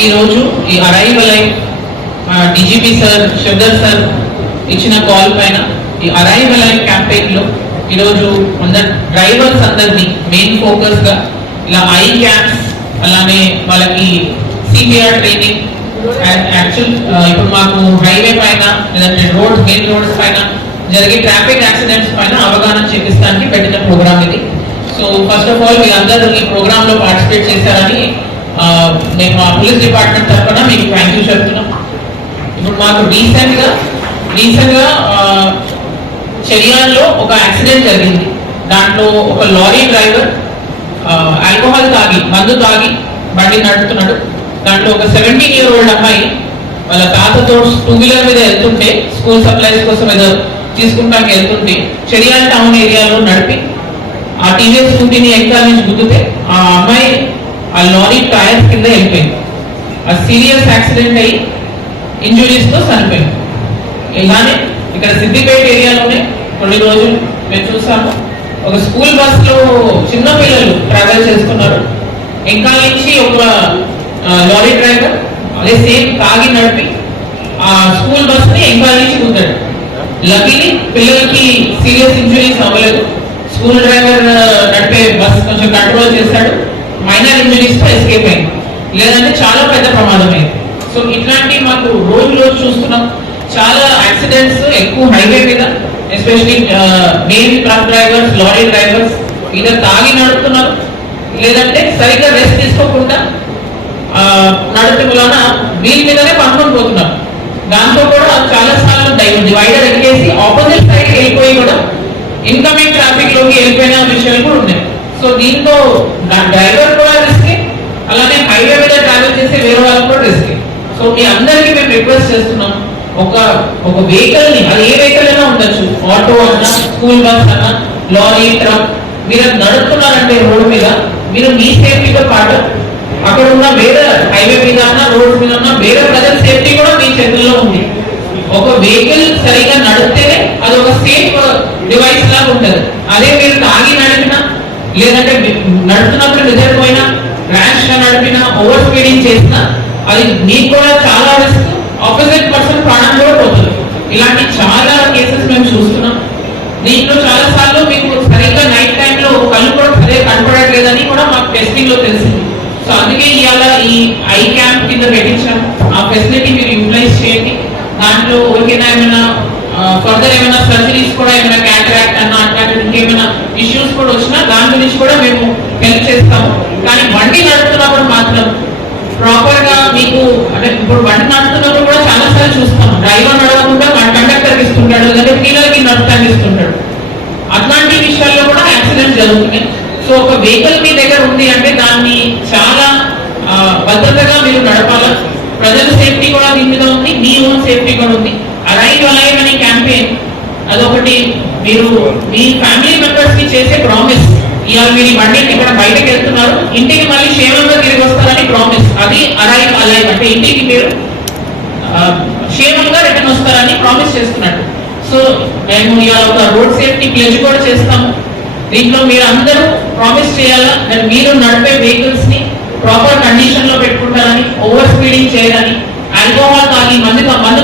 ఈరోజు ఈ arrival DGP sir శబ్దర్ sir ఇచ్చిన కాల్ పైన ఈ అరైవల్ క్యాంపెయిన్లో ఈరోజు అందరు డ్రైవర్స్ అందరినీ మెయిన్ ఫోకస్గా ఇలా ఐ క్యాంప్స్ అలానే వాళ్ళకి సిపిఆర్ ట్రైనింగ్ అండ్ యాక్చువల్ ఇప్పుడు మాకు హైవే పైన లేదంటే మెయిన్ రోడ్స్ పైన జరిగే ట్రాఫిక్ యాక్సిడెంట్స్ పైన అవగాహన చేపిస్తానికి పెట్టిన ప్రోగ్రామ్ ఇది. సో ఫస్ట్ ఆఫ్ ఆల్ మీరందరూ ఈ ప్రోగ్రామ్ లో పార్టిసిపేట్ చేశారని నేను మా పోలీస్ డిపార్ట్మెంట్ తరఫున మీకు థ్యాంక్ యూ చెప్తున్నాం. ఇప్పుడు మాకు రీసెంట్ గా చెరియాన్లో ఒక యాక్సిడెంట్ జరిగింది. దాంట్లో ఒక లారీ డ్రైవర్ ఆల్కహాల్ తాగి మందు తాగి బండి నడుపుతున్నాడు. దాంట్లో ఒక 17-year-old అమ్మాయి వాళ్ళ తాతతో 2-wheeler మీద వెళ్తుంటే స్కూల్ సప్లైస్ కోసం ఏదో తీసుకుంటానికి వెళ్తుంటే చెరియాన్ టౌన్ ఏరియాలో నడిపి ఆ టీవీఎస్ స్కూటీని ఎక్కాల నుంచి గుద్దితే ఆ అమ్మాయి ఆ లారీ టైర్స్ కింద వెళ్ళిపోయింది. ఆ సీరియస్ యాక్సిడెంట్ అయ్యి ఇంజురీస్ తో చనిపోయింది. ఇలానే ఇక్కడ సిద్దిపేట ఏరియాలోనే కొన్ని రోజులు మేము చూసాము. ఒక స్కూల్ బస్ లో చిన్న పిల్లలు ట్రావెల్ చేస్తున్నారు. ఇంకా నుంచి ఒక లారీ డ్రైవర్ అదే సేమ్ తాగి నడిపి ఆ స్కూల్ బస్ ని ఇంకా నుంచి గుద్దాడు. లక్కీలీ పిల్లలకి సీరియస్ ఇంజురీస్ అవ్వలేదు. స్కూల్ డ్రైవర్ నడిపే బస్ కొంచెం కంట్రోల్ చేశాడు. మైనర్ ఇంజురీస్ తో ఎస్కేప్ అయింది. లేదంటే చాలా పెద్ద ప్రమాదం అయింది. సో ఇట్లాంటి మాకు రోజు చూస్తున్నాం. చాలా యాక్సిడెంట్స్ ఎక్కువ హైవే మీద, especially main truck drivers, lorry drivers ఇద్దరు తాగి నడుపుతున్నారు, లేదంటే సరిగ్గా రెస్ట్ తీసుకోకుండా నడుపు వలన వీల్ మీదనే పనుకొని పోతున్నారు. దాంతో కూడా చాలా సార్లు డివైడర్ ఎక్కేసి ఆపోజిట్ సైడ్ వెళ్ళిపోయి కూడా ఇన్కమింగ్ ట్రాఫిక్ లోకి వెళ్ళిపోయిన విషయాలు కూడా ఉన్నాయి. సో దీంతో డ్రైవర్ కూడా రిస్క్, అలానే హైవే మీద ట్రావెల్ చేసే వేరే వాళ్ళకి కూడా రిస్క్. సో మీ అందరికీ మేము రిక్వెస్ట్ చేస్తున్నాం, ఒక వెహికల్ ని, అది ఏ వెహికల్ అయినా ఉండొచ్చు, ఆటో అన్నా, స్కూల్ బస్ అన్నా, లారీ, ట్రక్, మీరు నడుపుతున్నారంటే రోడ్ మీద మీరు మీ సేఫ్టీతో పాటు అక్కడ ఉన్న వేరే హైవే మీద అన్నా, రోడ్ మీద ఉన్న వేరే ప్రజల సేఫ్టీ కూడా మీ చేతుల్లో ఉంది. ఒక వెహికల్ సరిగా నడిపితేనే అది ఒక సేఫ్ డివైస్ లాగా ఉంటుంది. అదే మీరు తాగి నడిపినా, లేదంటే నడుపుతున్నప్పుడు నిద్రపోయినా, ర్యాష్ గా నడిపినా, ఓవర్ స్పీడింగ్ చేసినా అది మీకు కూడా చాలా రిస్క్, ఆపోజిట్ పర్సన్ ప్రాణం కూడా పోతుంది. ఇలాంటి చాలా కేసెస్ మేము చూస్తున్నాం. దీంట్లో చాలా సార్లు మీకు సరిగ్గా నైట్ టైంలో కళ్ళు కూడా సరిగ్గా కనపడట్లేదని కూడా మాకు టెస్టింగ్ లో తెలిసింది. సో అందుకే ఇవాళ ఈ ఐ క్యాంప్ కింద పెట్టించాం. ఆ ఫెసిలిటీ మీరు యూటిలైజ్ చేయండి. దాంట్లో ఎవరికైనా ఏమైనా ఫర్దర్ ఏమైనా సర్జరీస్ కూడా, ఏమైనా క్యాటరాక్ట్ అన్న అట్లాంటి ఇంకేమైనా ఇష్యూస్ కూడా వచ్చినా దాని గురించి కూడా మేము హెల్ప్ చేస్తాము. కానీ బండి నడుపుతున్నప్పుడు మాత్రం ప్రాపర్ గా మీకు, అంటే ఇప్పుడు బండి నడుపుతున్నప్పుడు కూడా చాలా సార్లు చూస్తాం, డ్రైవర్ నడవకుండా కండక్టర్ ఇస్తుంటాడు, లేదా పిల్లలకి నడపడానికి ఇస్తుంటాడు. అట్లాంటి విషయాల్లో కూడా యాక్సిడెంట్ జరుగుతున్నాయి. సో ఒక వెహికల్ మీ దగ్గర ఉంది అంటే దాన్ని చాలా భద్రతగా మీరు నడపాలి. ప్రజల సేఫ్టీ కూడా దీని మీద ఉంది, మీ ఓన్ సేఫ్టీ కూడా ఉంది. అరైవ్ అలైవ్ అనే క్యాంపెయిన్ అదొకటి మీరు మీ ఫ్యామిలీ మెంబర్స్ కి చేసే ప్రామిస్. ఇవాళ మీరు బండి ఇక్కడ బయటకు వెళ్తున్నారు, ఇంటికి మళ్ళీ క్షేమంగా తిరిగి వస్తారని ప్రామిస్. అది అరైవ్ అలైవ్ అంటే ఇంటికి మీరు క్షేమంగా రిటర్న్ వస్తారని ప్రామిస్ చేస్తున్నట్టు. సో మేము ఇవాళ ఒక రోడ్ సేఫ్టీ ప్లెజ్ కూడా చేస్తాము. దీంట్లో మీరు అందరూ ప్రామిస్ చేయాలా, మీరు నడిపే వెహికల్స్ ని ప్రాపర్ కండిషన్ లో పెట్టుకుంటారని, ఓవర్ స్పీడింగ్ చేయాలని, ఆల్కహాల్ తాగి మందు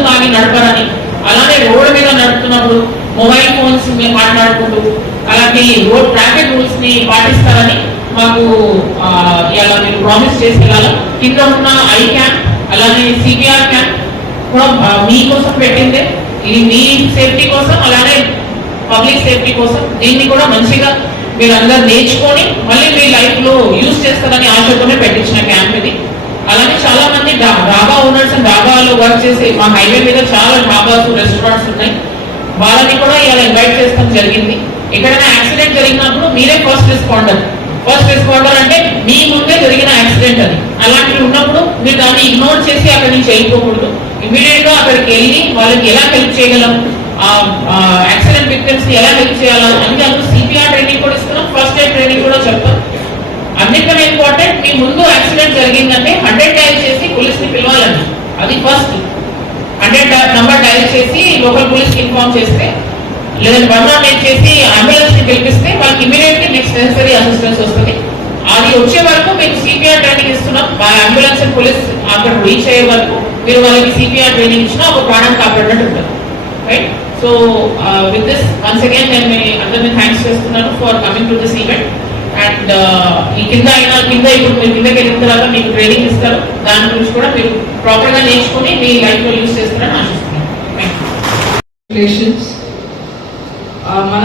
తాగి నడపరని, అలానే రోడ్ మీద నడుపుతున్నప్పుడు మొబైల్ ఫోన్స్ మేము మాట్లాడుకుంటూ అలాంటి రోడ్ ట్రాఫిక్ రూల్స్ ని పాటిస్తారని మాకు ఇలా మీరు ప్రామిస్ చేసి వెళ్ళాలి. కింద ఉన్న ఐ క్యాంప్ అలానే సిపిఆర్ క్యాంప్ కూడా మీకోసం పెట్టిందే. ఇది మీ సేఫ్టీ కోసం, అలానే పబ్లిక్ సేఫ్టీ కోసం. దీన్ని కూడా మంచిగా మీరు అందరు నేర్చుకొని మళ్ళీ మీ లైఫ్ లో యూజ్ చేస్తారని ఆశతోనే పెట్టించిన క్యాంప్ ఇది. అలానే చాలా మంది డాబా ఓనర్స్ అండ్ డాబాలో వర్క్ చేసి, మా హైవే మీద చాలా డాబాస్, రెస్టారెంట్స్ ఉన్నాయి, వాళ్ళని కూడా ఇలా ఇన్వైట్ చేస్తాం జరిగింది. ఎక్కడైనా యాక్సిడెంట్ జరిగినప్పుడు మీరే ఫస్ట్ రెస్పాండర్ అంటే మీ ముందే జరిగిన యాక్సిడెంట్ అది. అలాంటివి ఉన్నప్పుడు మీరు దాన్ని ఇగ్నోర్ చేసి అక్కడి నుంచి వెళ్ళిపోకూడదు. ఇమీడియట్ గా అక్కడికి వెళ్ళి వాళ్ళకి ఎలా హెల్ప్ చేయగలం, యాక్సిడెంట్ విక్టిమ్స్ ని ఎలా హెల్ప్ చేయాలా అని అందులో సిపిఆర్ ట్రైనింగ్ కూడా ఇస్తున్నాం, ఫస్ట్ ఎయిడ్ ట్రైనింగ్ కూడా చెప్తాం. అన్నిటికన్నా ఇంపార్టెంట్, మీ ముందు యాక్సిడెంట్ జరిగిందంటే 100 డయల్ చేసి పోలీస్ ని పిలవాలని. అది ఫస్ట్ 100 నంబర్ డయల్ చేసి లోకల్ పోలీస్ కి ఇన్ఫార్మ్ చేస్తే, లేదంటే 108 చేసి అంబులెన్స్ ని పిలిపిస్తే వాళ్ళకి ఇమీడియట్ గా నెక్స్ట్ నెసరీ అసిస్టెన్స్ వస్తుంది. అది వచ్చే వరకు మీకు సిపిఆర్ ట్రైనింగ్ ఇస్తున్నాం. మా అంబులెన్స్ అండ్ పోలీస్ అక్కడ రీచ్ అయ్యే వరకు మీరు వాళ్ళకి సిపిఆర్ ట్రైనింగ్ ఇచ్చినా ఒక ప్రాణం కాపాడినట్టు ఉంటుంది. Right. So with this once again నేను మీ అందరినీ థ్యాంక్స్ చేస్తున్నాను for coming to this event. And ఈ కింద ఇప్పుడు మీరు కిందకి వెళ్ళిన తర్వాత మీకు ట్రైనింగ్ ఇస్తారు. దాని గురించి కూడా మీరు ప్రాపర్గా నేర్చుకుని మీ లైఫ్లో యూజ్ చేస్తారని ఆశిస్తున్నాను. మన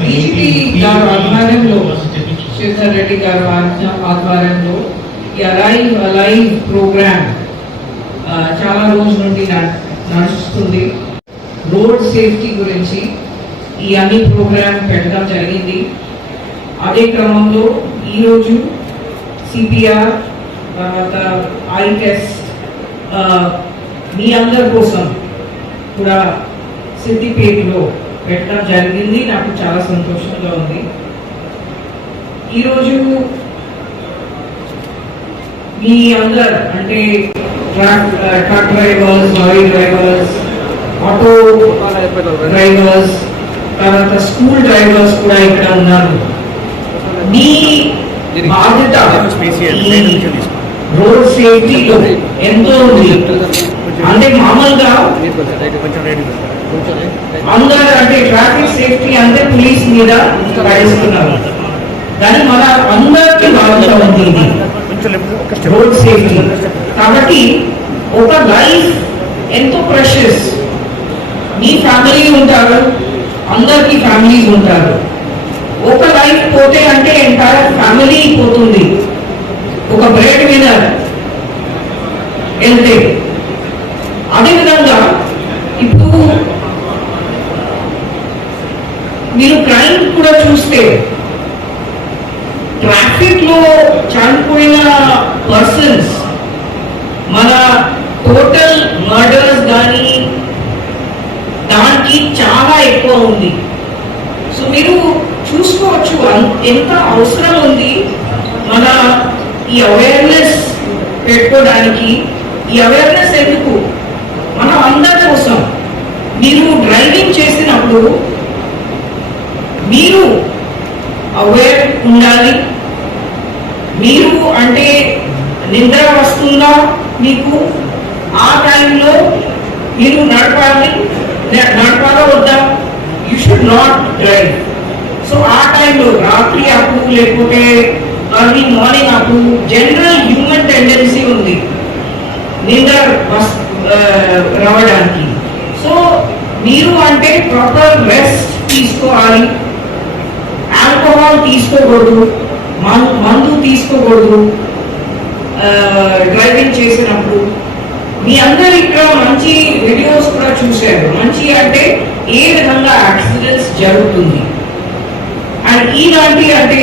బీజేపీ గారు ఆధ్వర్యంలో శేఖర్ రెడ్డి గారు ఆధ్వర్యంలో ఈ అలైవ్ ప్రోగ్రామ్ చాలా రోజుల నుండి నడుస్తుంది. రోడ్ సేఫ్టీ గురించి ఈ అన్ని ప్రోగ్రామ్ పెట్టడం జరిగింది. అదే క్రమంలో ఈరోజు సిపిఆర్ తర్వాత ఐ టెస్ట్ మీ అందరి కోసం కూడా సిద్దిపేటలో పెట్టడం జరిగింది. నాకు చాలా సంతోషంగా ఉంది. ఈరోజు మీ అందరు అంటే truck drivers, lorry drivers, auto drivers, తర్వాత స్కూల్ డ్రైవర్స్ కూడా ఇక్కడ ఉన్నారు. మీ బాధ్యత రోడ్ సేఫ్టీలో ఎంతో ఉంది. అంటే మామూలుగా అందరూ అంటే ట్రాఫిక్ సేఫ్టీ అంటే పోలీస్ మీద పడేస్తున్నారు, కానీ మన అందరికీ బాధ్యత ఉంది రోడ్ సేఫ్టీ. కాబట్టి ఒక లైఫ్ ఎంతో ప్రెషస్. మీ ఫ్యామిలీ ఉంటారు, అందరికి ఫ్యామిలీస్ ఉంటారు. ఒక లైఫ్ పోతే అంటే ఎంటైర్ ఫ్యామిలీ పోతుంది. ఒక బ్రెడ్ విన్నర్ వెళ్తే అదేవిధంగా ఇప్పుడు మీరు క్రైమ్ కూడా చూస్తే ట్రాఫిక్ లో చనిపోయిన పర్సన్స్ మన టోటల్ మర్డర్స్ కానీ దానికి చాలా ఎక్కువ ఉంది. సో మీరు చూసుకోవచ్చు ఎంత అవసరం ఉంది మన ఈ అవేర్నెస్ పెట్టుకోవడానికి. ఈ అవేర్నెస్ ఎందుకు? మన అందరి కోసం. మీరు డ్రైవింగ్ చేసినప్పుడు మీరు అవేర్ ఉండాలి. మీరు అంటే నిద్ర వస్తుందా మీకు, ఆ టైంలో మీరు నడపాలా వద్దా? You should not drive. So ఆ టైంలో రాత్రి అప్పుడు లేకపోతే ఎర్లీ మార్నింగ్ అప్పుడు జనరల్ హ్యూమన్ టెండెన్సీ ఉంది నిద్ర రావడానికి. సో మీరు అంటే ప్రాపర్ రెస్ట్ తీసుకోవాలి. ఆల్కహాల్ తీసుకోకూడదు, మందు తీసుకోకూడదు డ్రైవింగ్ చేసినప్పుడు. మీ అందరు ఇక్కడ మంచి వీడియోస్ కూడా చూశారు. మంచి అంటే ఏ విధంగా యాక్సిడెంట్స్ జరుగుతుంది. అండ్ ఇలాంటి అంటే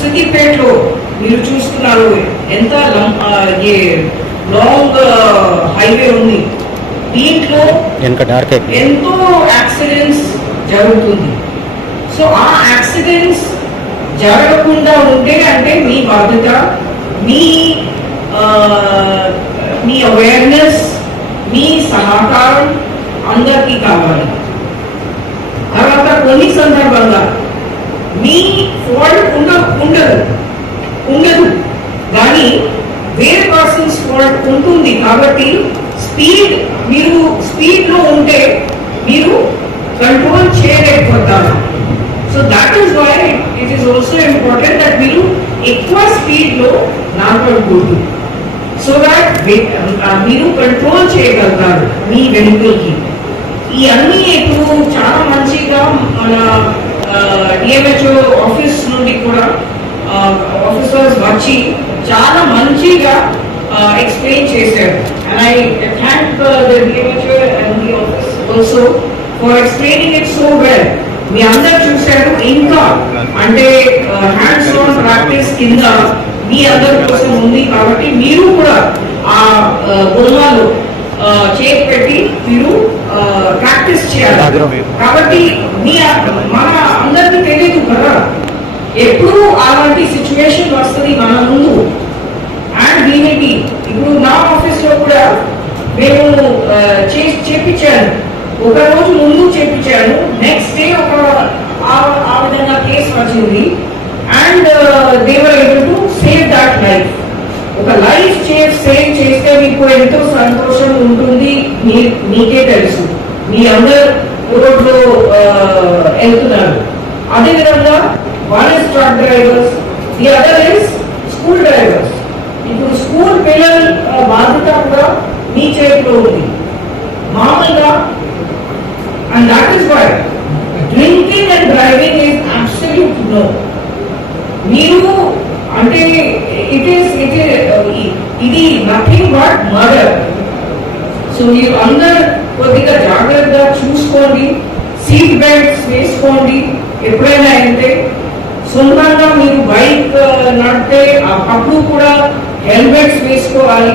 సిద్దిపేటలో మీరు చూస్తున్నారు ఎంత లాంగ్ హైవే ఉంది. దీంట్లో ఎంతో యాక్సిడెంట్స్ జరుగుతుంది. సో ఆ యాక్సిడెంట్స్ జరగకుండా ఉంటే అంటే మీ బాధ్యత, మీ అవేర్నెస్, మీ సహకారం అందరికీ కావాలి. తర్వాత కొన్ని సందర్భంగా మీ ఫాల్ట్ ఉండదు కానీ వేరే పర్సన్స్ ఫాల్ట్ ఉంటుంది. కాబట్టి మీరు స్పీడ్ లో ఉంటే మీరు కంట్రోల్ చేయలేకపోతారు. So that is why it is also important that మీరు ఎక్కువ స్పీడ్ లో నడపకూడదు. సో దాట్ మీరు కంట్రోల్ చేయగలుగుతారు మీ వెహికల్ కి. ఈ అన్ని ఇప్పుడు చాలా మంచిగా మన డిఎంహెచ్ఓ ఆఫీస్ నుండి కూడా ఆఫీసర్స్ వచ్చి చాలా మంచిగా ఎక్స్ప్లెయిన్ చేశారు. And I thank the DMHO and the office also for explaining it so well. మీ అందరు చూశారు. ఇంకా అంటే హ్యాండ్స్ ఆన్ ప్రాక్టీస్ కింద మీ అందరి కోసం ఉంది. కాబట్టి మీరు కూడా ఆ బొమ్మలు చేతి పెట్టి మీరు ప్రాక్టీస్ చేయాలి. కాబట్టి మన అందరికి తెలియదు కదా ఎప్పుడు అలాంటి సిచ్యువేషన్ వస్తుంది మన ముందు. అండ్ దీనికి ఇప్పుడు నా ఆఫీస్ లో కూడా మేము చేపించాను. ఒక రోజు ముందు చేపించాను, నెక్స్ట్ డే ఆ విధంగా కేసు వచ్చింది. and they were able to save that life. ఒక లైఫ్ సేవ్ చేస్తే మీకు ఎంతో సంతోషం ఉంటుంది, మీకే తెలుసు. మీ అందరు రోడ్లో వెళ్తున్నారు. అదేవిధంగా one is truck drivers, the other is school drivers. ఇప్పుడు స్కూల్ పిల్లల బాధ్యత కూడా మీ చేతిలో ఉంది మామూలుగా. And that is why drinking and driving is absolute no. మీరు అంటే ఇది నథింగ్ బట్ మర్డర్. సో మీరు అందరు కొద్దిగా జాగ్రత్తగా చూసుకోండి, సీట్ బెల్ట్స్ వేసుకోండి. ఎప్పుడైనా అయితే సొంతంగా మీరు బైక్ నడితే అప్పుడు కూడా హెల్మెట్స్ వేసుకోవాలి.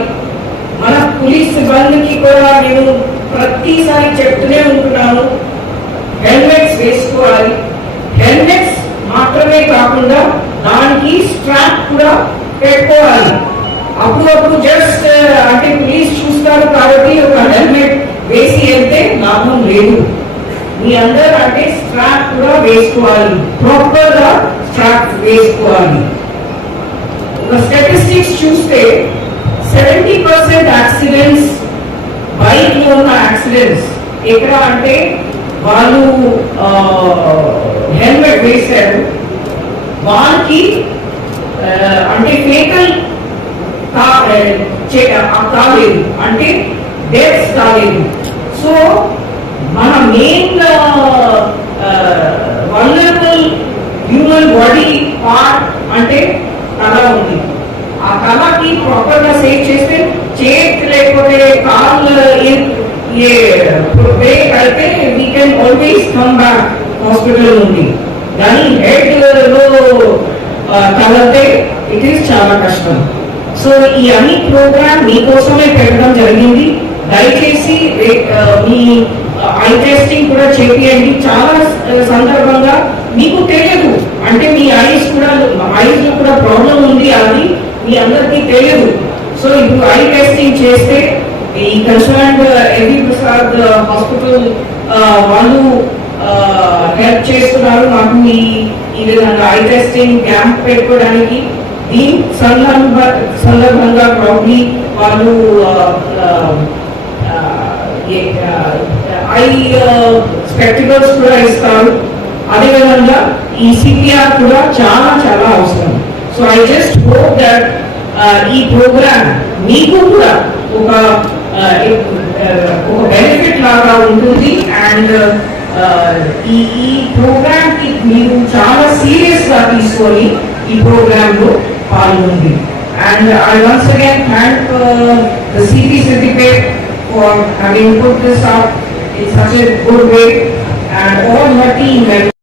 మన పోలీస్ సిబ్బందికి కూడా నేను ప్రతిసారి చెప్తూనే ఉంటున్నాను, హెల్మెట్స్ వేసుకోవాలి. హెల్మెట్స్ మాత్రమే కాకుండా దానికి స్ట్రాప్ కూడా పెట్టుకోవాలి. అప్పుడప్పుడు జస్ట్ అంటే పోలీస్ చూస్తారు కాబట్టి ఒక హెల్మెట్ వేసి వెళ్తే లాభం లేదు. మీ అందరూ అంటే స్ట్రాప్ కూడా వేసుకోవాలి, ప్రాపర్ గా స్ట్రాప్ వేసుకోవాలి. ఒక స్టాటిస్టిక్స్ చూస్తే 70% యాక్సిడెంట్స్, బైక్ లో ఉన్న యాక్సిడెంట్స్ ఎక్కడ అంటే వాళ్ళు హెల్మెట్ వేశారు, వాళ్ళకి అంటే ఫేటల్ కాలేదు, అంటే డెత్స్ కాలేదు. సో మన main vulnerable human body part అంటే తల ఉంది. ఆ తలకి ప్రాపర్ గా సేవ్ చేస్తే చేతి లేకపోతే కాళ్ళు బ్రేక్ అయితే we can always come back hospital ఉంది. కానీ హెడ్ లో తలతే ఇట్ ఈస్ చాలా కష్టం. సో ఈ అన్ని ప్రోగ్రామ్ మీకోసమే పెట్టడం జరిగింది. దయచేసి మీ ఐ టెస్టింగ్ కూడా చేపియండి. చాలా సందర్భంగా మీకు తెలియదు, అంటే మీ ఐస్ లో కూడా ప్రాబ్లం ఉంది, అది మీ అందరికీ తెలియదు. సో ఇప్పుడు ఐ టెస్టింగ్ చేస్తే ఈ కన్సర్న్డ్ ఎల్వి ప్రసాద్ హాస్పిటల్ వాళ్ళు హెల్ప్ చేస్తున్నారు నాకు ఈ విధంగా ఐ టెస్టింగ్ క్యాంప్ పెట్టుకోవడానికి. దీని సందర్భంగా ప్రాబ్లీ వాళ్ళు ఐ స్పెక్టికల్స్ కూడా ఇస్తారు. అదేవిధంగా ఈ సిపిఆర్ కూడా చాలా చాలా అవసరం. So I just hope that ఈ ప్రోగ్రామ్ మీకు కూడా ఒక బెనిఫిట్ లాగా ఉంటుంది. అండ్ ఈ ప్రోగ్రామ్ కి మీరు చాలా సీరియస్ గా తీసుకొని ఈ ప్రోగ్రామ్ లో పాల్గొంది. And I once again thank the CP Certificate for having put this up in such a good way, and all her team members.